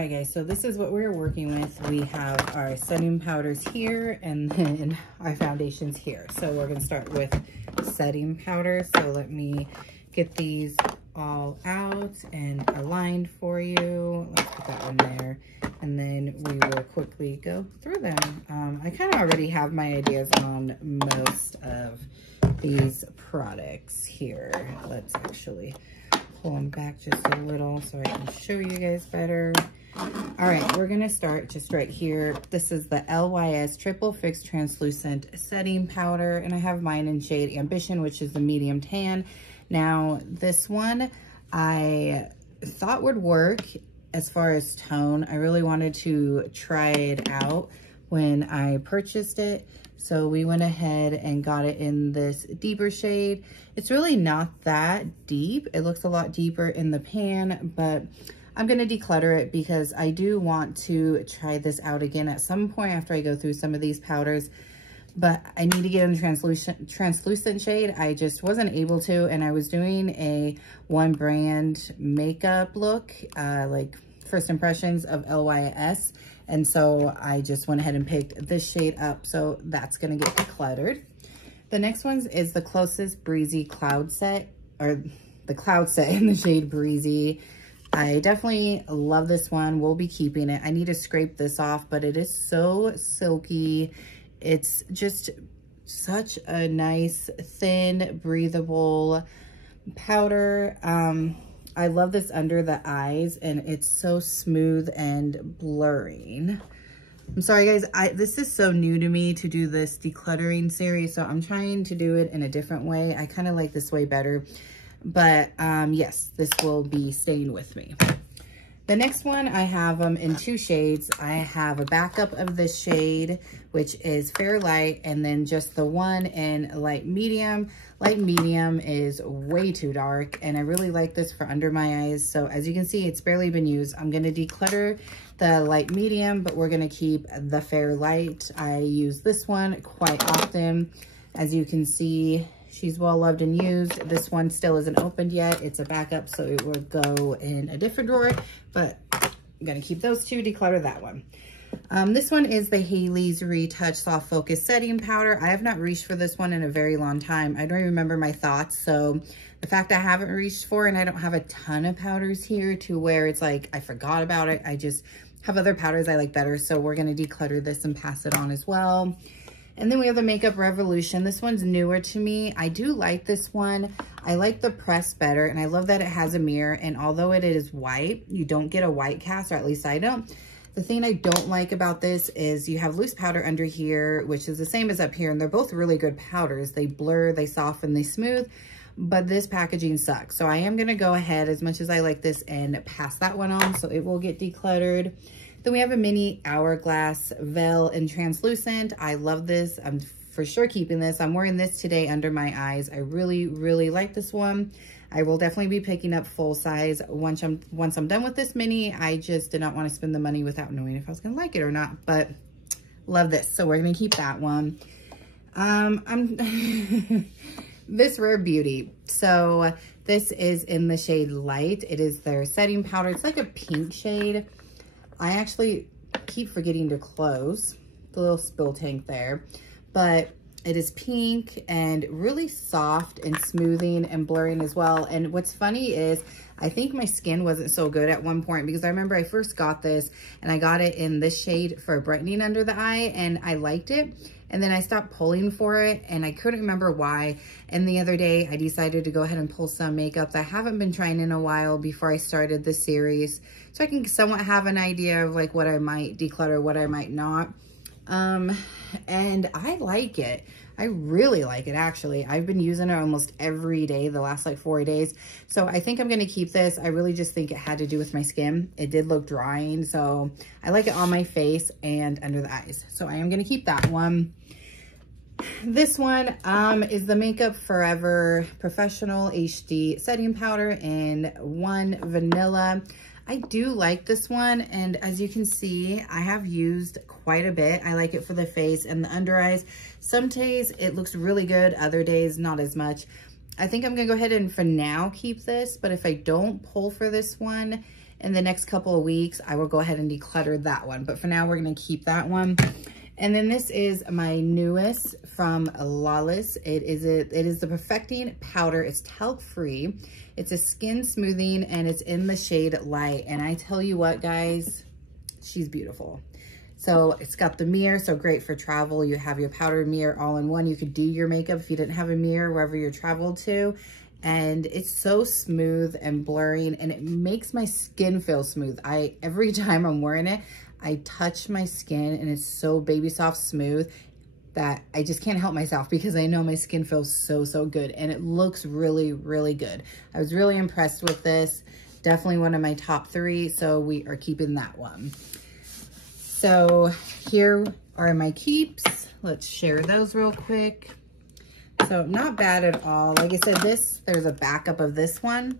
right, guys, so this is what we're working with. We have our setting powders here and then our foundations here. So we're gonna start with setting powder. So let me get these all out and aligned for you. Let's put that one there. And then we will quickly go through them. I kind of already have my ideas on most of these products here. Let's actually pull them back just a little so I can show you guys better. All right, we're gonna start just right here. This is the LYS Triple Fix Translucent Setting Powder, and I have mine in shade Ambition, which is the medium tan. Now, this one I thought would work as far as tone. I really wanted to try it out when I purchased it. So we went ahead and got it in this deeper shade. It's really not that deep. It looks a lot deeper in the pan, but I'm gonna declutter it because I do want to try this out again at some point after I go through some of these powders. But I need to get in the translucent shade. I just wasn't able to, and I was doing a one brand makeup look, like first impressions of LYS. And so I just went ahead and picked this shade up. So that's gonna get decluttered. The next one is the Closest Breezy Cloud Set, or the Cloud Set in the shade Breezy. I definitely love this one. We'll be keeping it. I need to scrape this off, but it is so silky. It's just such a nice, thin, breathable powder. I love this under the eyes, and it's so smooth and blurring. I'm sorry, guys. This is so new to me to do this decluttering series, so I'm trying to do it in a different way. I kind of like this way better, but yes, this will be staying with me. The next one, I have them in two shades. I have a backup of this shade, which is Fair Light, and then just the one in Light Medium. Light Medium is way too dark, and I really like this for under my eyes. So as you can see, it's barely been used. I'm gonna declutter the Light Medium, but we're gonna keep the Fair Light. I use this one quite often. As you can see, she's well loved and used. This one still isn't opened yet. It's a backup, so it will go in a different drawer, but I'm gonna keep those two, declutter that one. This one is the Haley's Retouch Soft Focus Setting Powder. I have not reached for this one in a very long time. I don't remember my thoughts, so the fact I haven't reached for, and I don't have a ton of powders here to where it's like I forgot about it. I just have other powders I like better, so we're gonna declutter this and pass it on as well. And then we have the Makeup Revolution. This one's newer to me. I do like this one. I like the press better, and I love that it has a mirror, and although it is white, you don't get a white cast, or at least I don't. The thing I don't like about this is you have loose powder under here, which is the same as up here, and they're both really good powders. They blur, they soften, they smooth, but this packaging sucks. So I am gonna go ahead, as much as I like this, and pass that one on, so it will get decluttered. Then we have a mini Hourglass Veil in Translucent. I love this. I'm for sure keeping this. I'm wearing this today under my eyes. I really, really like this one. I will definitely be picking up full size once I'm done with this mini. I just did not want to spend the money without knowing if I was going to like it or not, but love this. So we're going to keep that one. This Rare Beauty. So this is in the shade Light. It is their setting powder. It's like a pink shade. I actually keep forgetting to close the little spill tank there, but it is pink and really soft and smoothing and blurring as well. And what's funny is I think my skin wasn't so good at one point, because I remember I first got this and I got it in this shade for brightening under the eye, and I liked it. And then I stopped pulling for it, and I couldn't remember why. And the other day I decided to go ahead and pull some makeup that I haven't been trying in a while before I started this series, so I can somewhat have an idea of like what I might declutter, what I might not. And I like it. I really like it, actually. I've been using it almost every day the last like 4 days. So I think I'm going to keep this. I really just think it had to do with my skin. It did look drying, so I like it on my face and under the eyes. So I am going to keep that one. This one is the Makeup Forever Professional HD Setting Powder in 1 Vanilla. I do like this one, and as you can see, I have used quite a bit. I like it for the face and the under eyes. Some days it looks really good, other days not as much. I think I'm gonna go ahead and for now keep this, but if I don't pull for this one, in the next couple of weeks, I will go ahead and declutter that one. But for now, we're gonna keep that one. And then this is my newest from Lawless. It is the Perfecting Powder. It's talc-free. It's a skin smoothing and it's in the shade Light. And I tell you what, guys, she's beautiful. So it's got the mirror, so great for travel. You have your powder mirror all in one. You could do your makeup if you didn't have a mirror wherever you're traveled to. And it's so smooth and blurring, and it makes my skin feel smooth. Every time I'm wearing it, I touch my skin and it's so baby soft smooth that I just can't help myself because I know my skin feels so, so good. And it looks really, really good. I was really impressed with this. Definitely one of my top 3, so we are keeping that one. So here are my keeps. Let's share those real quick. So not bad at all. Like I said, there's a backup of this one.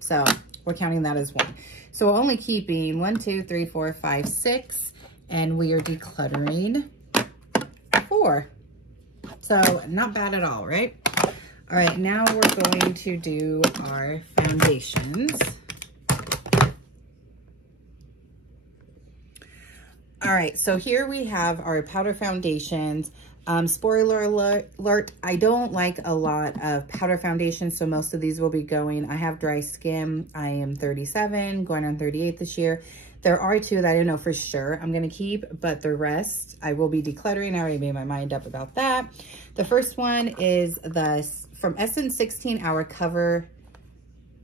So we're counting that as 1. So we're only keeping 1, 2, 3, 4, 5, 6, and we are decluttering 4. So not bad at all, right? All right, now we're going to do our foundations. All right, so here we have our powder foundations. Spoiler alert, I don't like a lot of powder foundations, so most of these will be going. I have dry skin. I am 37, going on 38 this year. There are 2 that I know for sure I'm gonna keep, but the rest I will be decluttering. I already made my mind up about that. The first one is from Essence 16-Hour Cover.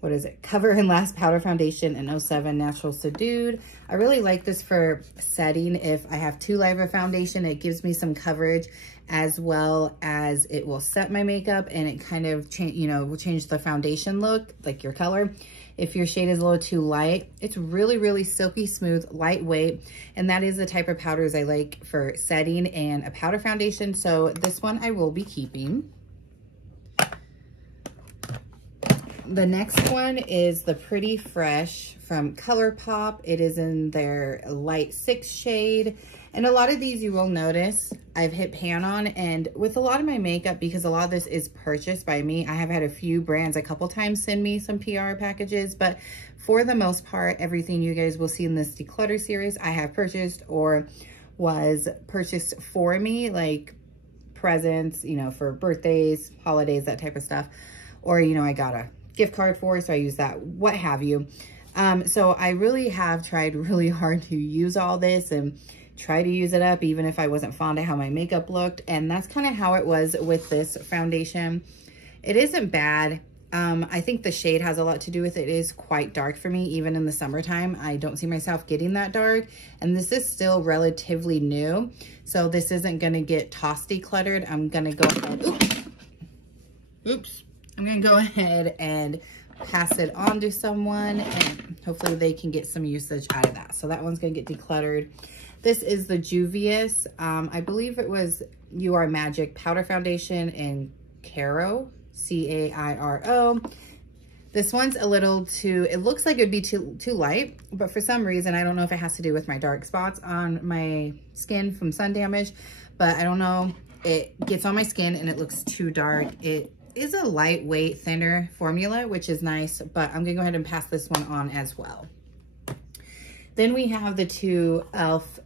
What is it? Cover and Last Powder Foundation in 07 Natural Subdued. I really like this for setting. If I have too light of a foundation, it gives me some coverage, as well as it will set my makeup and it kind of will change the foundation look, like your color. If your shade is a little too light, it's really, really silky smooth, lightweight. And that is the type of powders I like for setting and a powder foundation. So this one I will be keeping. The next one is the Pretty Fresh from ColourPop. It is in their light 6 shade. And a lot of these you will notice I've hit pan on, and with a lot of my makeup, because a lot of this is purchased by me, I have had a few brands a couple times send me some PR packages, but for the most part, everything you guys will see in this declutter series, I have purchased or was purchased for me, like presents, for birthdays, holidays, that type of stuff. Or, I got a gift card for, so I use that, what have you. So I really have tried really hard to use all this and try to use it up, even if I wasn't fond of how my makeup looked. And that's kind of how it was with this foundation. It isn't bad. I think the shade has a lot to do with it. It is quite dark for me, even in the summertime. I don't see myself getting that dark. And this is still relatively new, so this isn't going to get toss decluttered. I'm going to go ahead. Oops. I'm going to go ahead and pass it on to someone, and hopefully they can get some usage out of that. So that one's going to get decluttered. This is the Juvia's. I believe it was You Are Magic Powder Foundation in Caro, C-A-I-R-O. This one's a little too, it looks like it'd be too light, but for some reason, I don't know if it has to do with my dark spots on my skin from sun damage, but I don't know. It gets on my skin and it looks too dark. It is a lightweight, thinner formula, which is nice, but I'm gonna go ahead and pass this one on as well. Then we have the 2 e.l.f.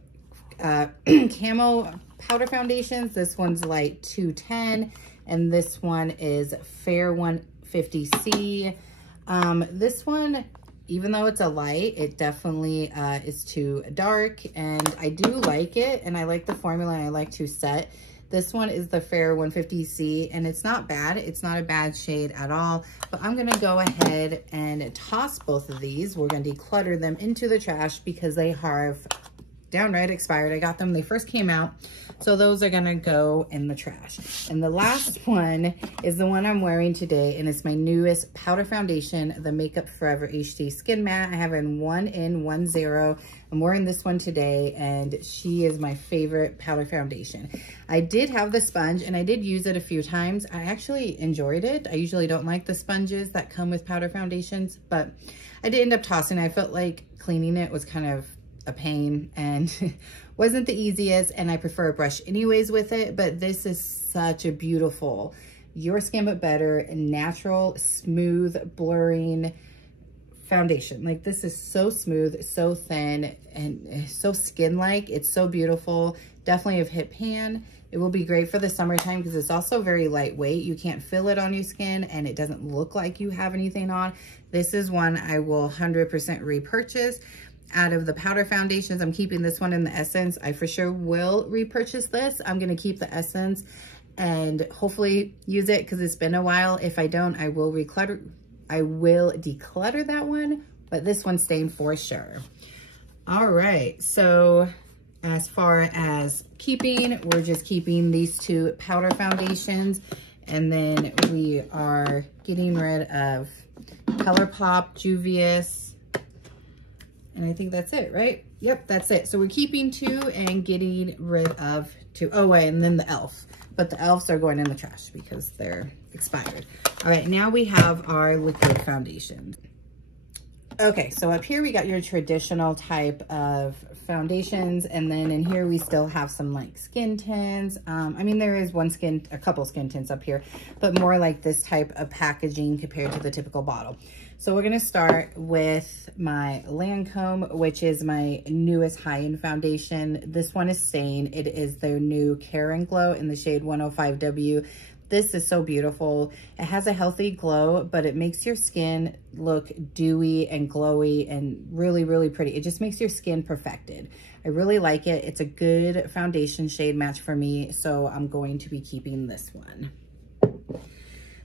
Camo powder foundations. This one's light 210, and this one is Fair 150C. This one, even though it's a light, it definitely is too dark, and I do like it, and I like the formula, and I like to set. This one is the Fair 150C, and it's not bad. It's not a bad shade at all, but I'm gonna go ahead and toss both of these. We're gonna declutter them into the trash because they have downright expired. I got them, they first came out, so those are gonna go in the trash. And the last one is the one I'm wearing today, and it's my newest powder foundation, the Makeup Forever HD Skin Matte. I have in 1N10. I'm wearing this one today, and she is my favorite powder foundation. I did have the sponge, and I did use it a few times. I actually enjoyed it. I usually don't like the sponges that come with powder foundations, but I did end up tossing. I felt like cleaning it was kind of a pain and wasn't the easiest, and I prefer a brush anyways with it, but this is such a beautiful, Your Skin But Better, natural, smooth, blurring foundation. Like, this is so smooth, so thin, and so skin-like. It's so beautiful. Definitely a hit pan. It will be great for the summertime because it's also very lightweight. You can't feel it on your skin and it doesn't look like you have anything on. This is one I will 100% repurchase. Out of the powder foundations, I'm keeping this one in the Essence. I for sure will repurchase this. I'm gonna keep the Essence and hopefully use it because it's been a while. If I don't, I will declutter that one, but this one's staying for sure. All right, so as far as keeping, we're just keeping these two powder foundations, and then we are getting rid of ColourPop, Juvia's, and I think that's it, right? Yep, that's it. So we're keeping two and getting rid of two. Oh, wait, and then the e.l.f. But the e.l.f.s are going in the trash because they're expired. All right, now we have our liquid foundation. Okay, so up here we got your traditional type of foundations, and then in here we still have some like skin tints. I mean, there is a couple skin tints up here, but more like this type of packaging compared to the typical bottle. So we're gonna start with my Lancome, which is my newest high-end foundation. This one is Stain. It is their new Care and Glow in the shade 105W. This is so beautiful. It has a healthy glow, but it makes your skin look dewy and glowy and really, really pretty. It just makes your skin perfected. I really like it. It's a good foundation shade match for me, so I'm going to be keeping this one.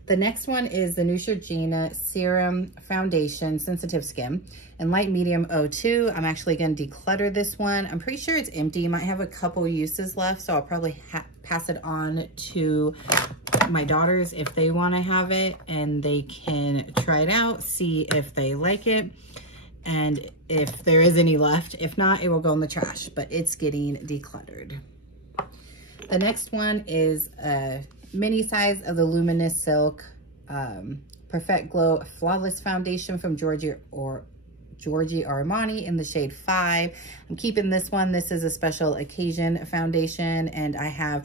The next one is the Neutrogena Serum Foundation Sensitive Skin in light medium 02. I'm actually going to declutter this one. I'm pretty sure it's empty. You might have a couple uses left, so I'll probably pass it on to my daughters if they want to have it, and they can try it out, see if they like it, and if there is any left. If not, it will go in the trash, but it's getting decluttered. The next one is a mini size of the Luminous Silk Perfect Glow Flawless Foundation from Giorgio Armani in the shade 5. I'm keeping this one. This is a special occasion foundation, and I have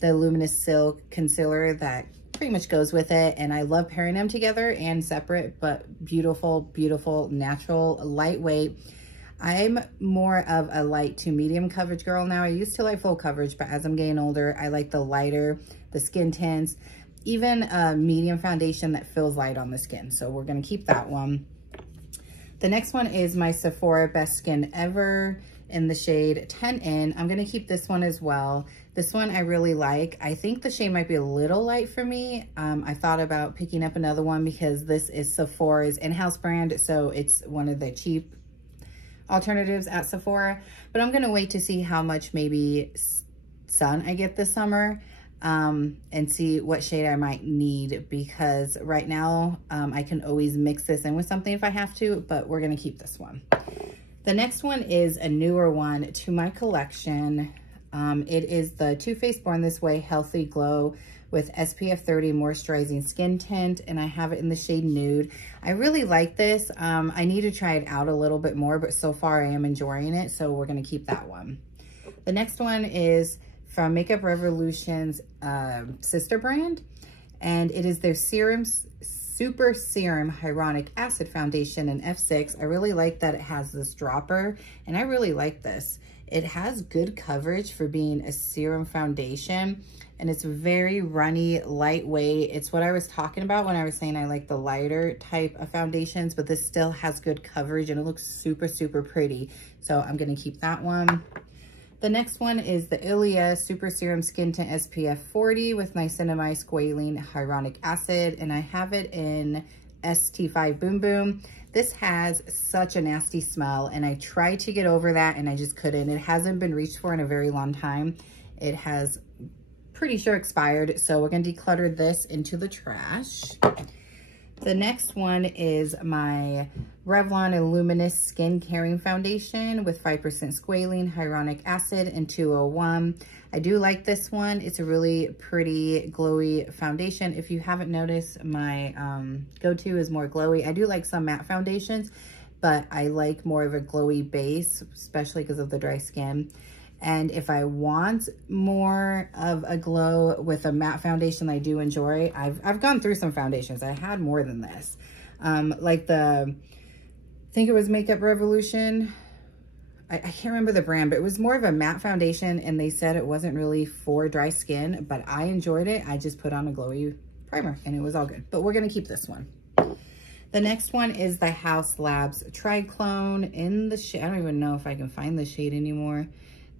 the Luminous Silk concealer that pretty much goes with it, and I love pairing them together and separate, but beautiful, beautiful, natural, lightweight. I'm more of a light to medium coverage girl now. I used to like full coverage, but as I'm getting older, I like the lighter, the skin tints, even a medium foundation that feels light on the skin. So we're gonna keep that one. The next one is my Sephora Best Skin Ever in the shade 10N. I'm gonna keep this one as well. This one I really like. I think the shade might be a little light for me. I thought about picking up another one because this is Sephora's in-house brand, so it's one of the cheap alternatives at Sephora, but I'm gonna wait to see how much maybe sun I get this summer and see what shade I might need, because right now I can always mix this in with something if I have to, but we're gonna keep this one. The next one is a newer one to my collection. It is the Too Faced Born This Way Healthy Glow with SPF 30 moisturizing skin tint, and I have it in the shade Nude. I really like this. I need to try it out a little bit more, but so far I am enjoying it, so we're gonna keep that one. The next one is from Makeup Revolution's sister brand, and it is their Super Serum Hyaluronic Acid Foundation in F6. I really like that it has this dropper, and I really like this. It has good coverage for being a serum foundation, and it's very runny, lightweight. It's what I was talking about when I was saying I like the lighter type of foundations, but this still has good coverage and it looks super, super pretty. So I'm gonna keep that one. The next one is the Ilia Super Serum Skin Tint SPF 40 with niacinamide squalene hyaluronic acid, and I have it in ST5 Boom Boom. This has such a nasty smell, and I tried to get over that and I just couldn't. It hasn't been reached for in a very long time. It has pretty sure expired, so we're gonna declutter this into the trash. The next one is my Revlon Illuminous Skin Caring Foundation with 5% squalene, hyaluronic acid, and 201. I do like this one. It's a really pretty glowy foundation. If you haven't noticed, my go-to is more glowy. I do like some matte foundations, but I like more of a glowy base, especially because of the dry skin. And if I want more of a glow with a matte foundation I do enjoy, I've gone through some foundations. I had more than this. Like the think it was Makeup Revolution. I can't remember the brand, but it was more of a matte foundation, and they said it wasn't really for dry skin, but I enjoyed it. I just put on a glowy primer and it was all good, but we're gonna keep this one. The next one is the Haus Labs Triclone in the shade, I don't even know if I can find the shade anymore.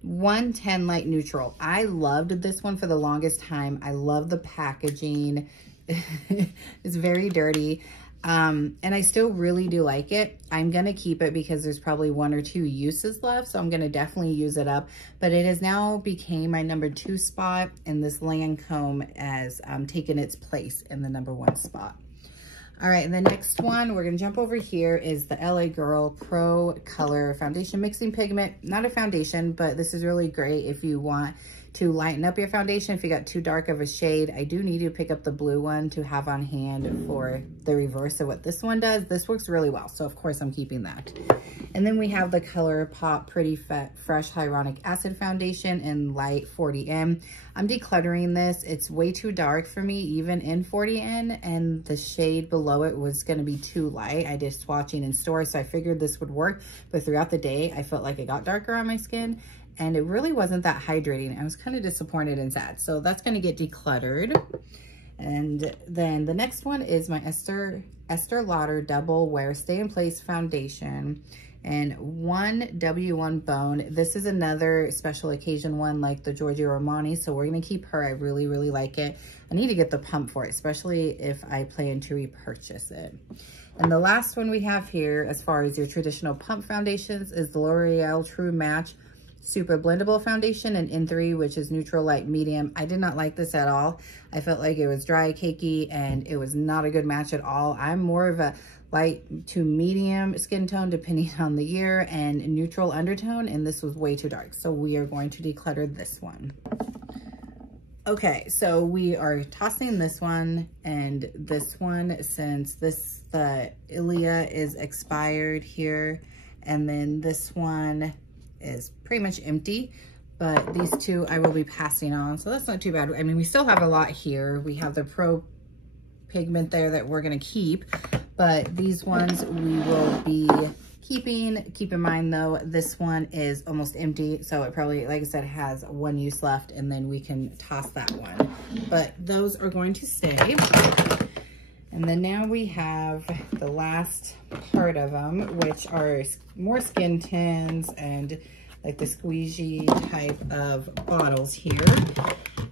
110 Light Neutral. I loved this one for the longest time. I love the packaging. It's very dirty. And I still really do like it. I'm going to keep it because there's probably 1 or 2 uses left. So I'm going to definitely use it up, but it has now became my number 2 spot, and this Lancome has taken its place in the number 1 spot. All right, and the next one we're gonna jump over here is the LA Girl Pro Color Foundation Mixing Pigment. Not a foundation, but this is really great if you want to lighten up your foundation. If you got too dark of a shade, I do need to pick up the blue one to have on hand for the reverse of what this one does. This works really well, so of course I'm keeping that. And then we have the ColourPop Pretty Fresh Hyaluronic Acid Foundation in Light 40N. I'm decluttering this. It's way too dark for me, even in 40N, and the shade below it was gonna be too light. I did swatching in store, so I figured this would work, but throughout the day, I felt like it got darker on my skin, and it really wasn't that hydrating. I was kind of disappointed and sad, so that's gonna get decluttered. And then the next one is my Estee Lauder Double Wear Stay in Place Foundation and 1W1 Bone. This is another special occasion one like the Giorgio Armani, so we're gonna keep her. I really, really like it. I need to get the pump for it, especially if I plan to repurchase it. And the last one we have here, as far as your traditional pump foundations, is the L'Oreal True Match Super Blendable Foundation in N3, which is neutral, light, medium. I did not like this at all. I felt like it was dry, cakey, and it was not a good match at all. I'm more of a light to medium skin tone depending on the year, and neutral undertone, and this was way too dark. So we are going to declutter this one. Okay, so we are tossing this one and this one, since the Ilia is expired here, and then this one is pretty much empty, but these two I will be passing on, so that's not too bad. I mean, we still have a lot here. We have the Pro Pigment there that we're gonna keep, but these ones we will be keeping. Keep in mind though, this one is almost empty, so it probably, like I said, has 1 use left, and then we can toss that one, but those are going to stay. And then now we have the last part of them, which are more skin tints and like the squeegee type of bottles here.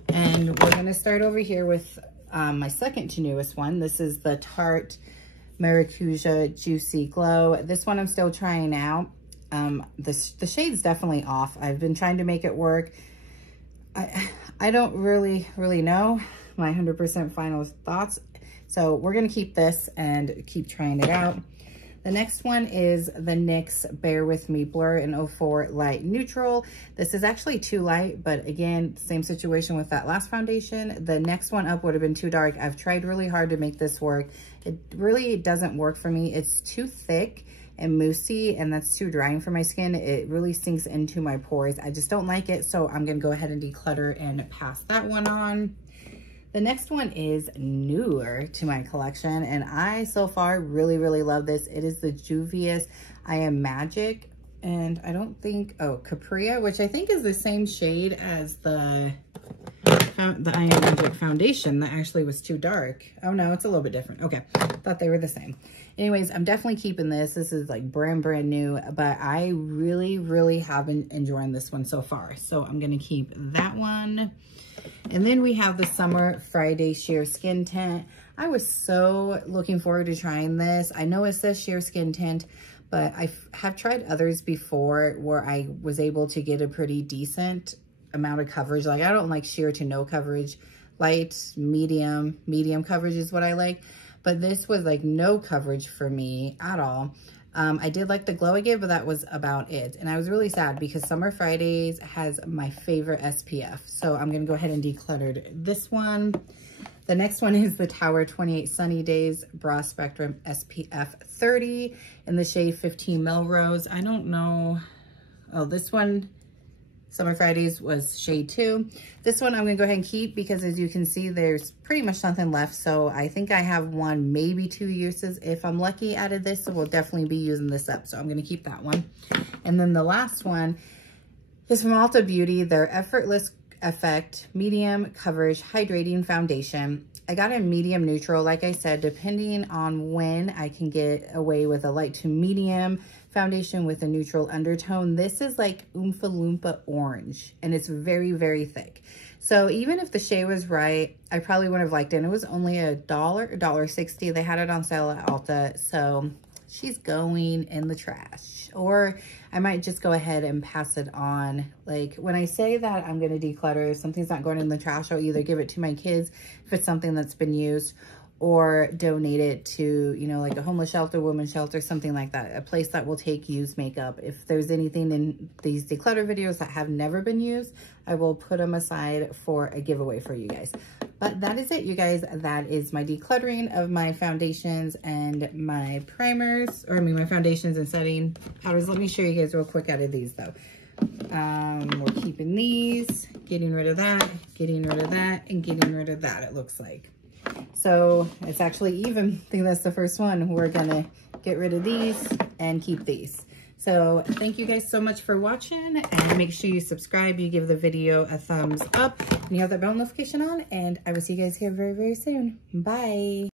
And we're gonna start over here with my second to newest one. This is the Tarte Maracuja Juicy Glow. This one I'm still trying out. The shade's definitely off. I've been trying to make it work. I don't really know my 100% final thoughts. So we're gonna keep this and keep trying it out. The next one is the NYX Bear With Me Blur in 04 Light Neutral. This is actually too light, but again, same situation with that last foundation. The next one up would have been too dark. I've tried really hard to make this work. It really doesn't work for me. It's too thick and moussey, and that's too drying for my skin. It really sinks into my pores. I just don't like it, so I'm gonna go ahead and declutter and pass that one on. The next one is newer to my collection, and I so far really, really love this. It is the Juvia's I Am Magic, and I don't think, oh, Capria, which I think is the same shade as the I Am Magic foundation that actually was too dark. Oh no, it's a little bit different. Okay, thought they were the same. Anyways, I'm definitely keeping this. This is like brand new, but I really, really have been enjoying this one so far. So I'm gonna keep that one. And then we have the Summer Friday Sheer Skin Tint. I was so looking forward to trying this. I know it says sheer skin tint, but I have tried others before where I was able to get a pretty decent amount of coverage. Like, I don't like sheer to no coverage. Light, medium coverage is what I like. But this was like no coverage for me at all. I did like the glow I gave, but that was about it. And I was really sad because Summer Fridays has my favorite SPF. So I'm gonna go ahead and declutter this one. The next one is the Tower 28 Sunny Days Broad Spectrum SPF 30 in the shade 15 Melrose. I don't know. Oh, this one Summer Fridays was shade 2. This one I'm gonna go ahead and keep because as you can see, there's pretty much nothing left. So I think I have 1, maybe 2 uses if I'm lucky out of this. So we'll definitely be using this up. So I'm gonna keep that one. And then the last one is from Ulta Beauty, their Effortless Effect Medium Coverage Hydrating Foundation. I got a medium neutral, like I said, depending on when I can get away with a light to medium foundation with a neutral undertone. This is like Oompa Loompa orange, and it's very, very thick. So even if the shade was right, I probably wouldn't have liked it. And it was only $1.60. They had it on sale at Ulta. So she's going in the trash, or I might just go ahead and pass it on. Like when I say that I'm going to declutter, if something's not going in the trash, I'll either give it to my kids if it's something that's been used, or donate it to, you know, like a homeless shelter, women's shelter, something like that. A place that will take used makeup. If there's anything in these declutter videos that have never been used, I will put them aside for a giveaway for you guys. But that is it, you guys. That is my decluttering of my foundations and my primers, or I mean my foundations and setting powders. Let me show you guys real quick out of these though. We're keeping these, getting rid of that, getting rid of that, and getting rid of that, it looks like. So it's actually even. I think that's the first one. We're gonna get rid of these and keep these. So thank you guys so much for watching, and make sure you subscribe, you give the video a thumbs up, and you have that bell notification on, and I will see you guys here very, very soon. Bye.